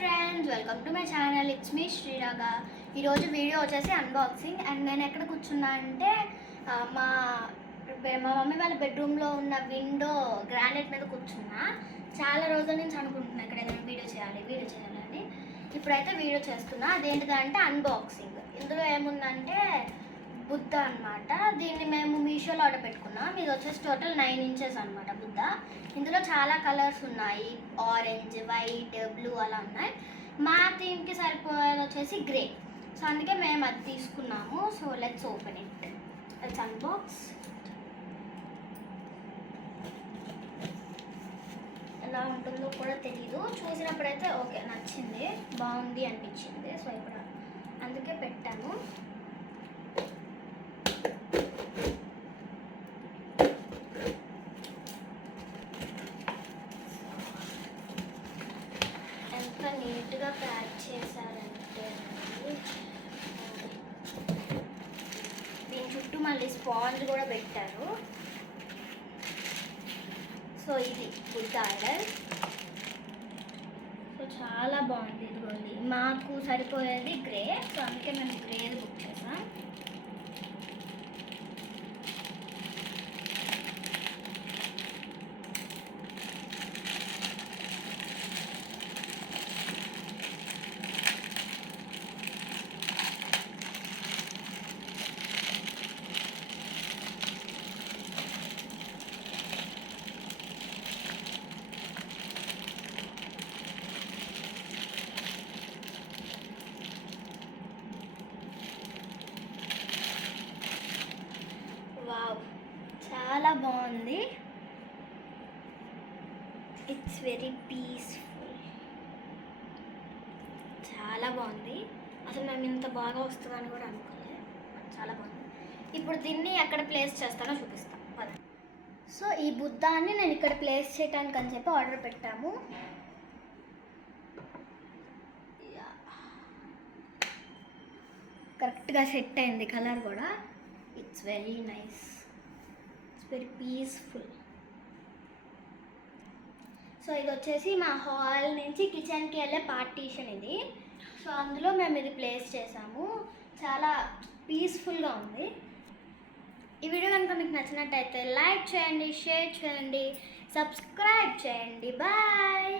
Friends, welcome to my channel. It's me Sriraga. ఈరోజు video వచ్చేసి unboxing. And నేను ఎక్కడ కూర్చున్నా అంటే మా మమ్మీ వాళ్ళ బెడ్రూమ్లో ఉన్న విండో గ్రానైట్ మీద కూర్చున్నా. చాలా రోజుల నుంచి అనుకుంటున్నా ఇక్కడ ఏదైనా వీడియో చేయాలని. ఇప్పుడైతే వీడియో చేస్తున్నా. అదేంటిదంటే అన్బాక్సింగ్. ఇందులో ఏముందంటే బుద్ధ అనమాట. దీన్ని మేము మీషోలో ఆర్డర్ పెట్టుకున్నాం. ఇది వచ్చేసి టోటల్ 9 ఇంచెస్ అనమాట బుద్ధ. ఇందులో చాలా కలర్స్ ఉన్నాయి, ఆరెంజ్, వైట్, బ్లూ అలా ఉన్నాయి. మా థీమ్కి సరిపోయేది వచ్చేసి గ్రే. సో అందుకే మేము అది తీసుకున్నాము. So let's open it. Let's unbox. ఎలా ఉంటుందో కూడా తెలీదు. చూసినప్పుడైతే ఓకే, నచ్చింది, బాగుంది అనిపించింది. సో ఇప్పుడు అందుకే పెట్టాను. ఎంత నీట్గా ప్యాక్ చేశారంటే దీని చుట్టూ మళ్ళీ స్పాంజ్ కూడా పెట్టారు. సో ఇది బుద్ధ ఐడల్. సో చాలా బాగుంది. ఇదిగోండి, మాకు సరిపోయేది గ్రే. సో అందుకే మేము గ్రే బుక్ చేసాం. వావ్, చాలా బాగుంది. It's very peaceful. చాలా బాగుంది. అసలు మేము ఇంత బాగా వస్తుందని కూడా అనుకోలేదు. చాలా బాగుంది. ఇప్పుడు దీన్ని ఎక్కడ ప్లేస్ చేస్తానో చూపిస్తాను పద. సో ఈ బుద్ధాన్ని నేను ఇక్కడ ప్లేస్ చేయడానికి అని చెప్పి ఆర్డర్ పెట్టాము. కరెక్ట్గా సెట్ అయింది కలర్ కూడా. It's very nice. It's very peaceful. So ఇది వచ్చేసి మా హాల్ నుంచి కిచెన్కి వెళ్ళే పార్టీషన్ ఇది. సో అందులో మేము ఇది ప్లేస్ చేసాము. చాలా పీస్ఫుల్గా ఉంది. ఈ వీడియో కనుక మీకు నచ్చినట్టయితే లైక్ చేయండి, షేర్ చేయండి, సబ్స్క్రైబ్ చేయండి. బాయ్.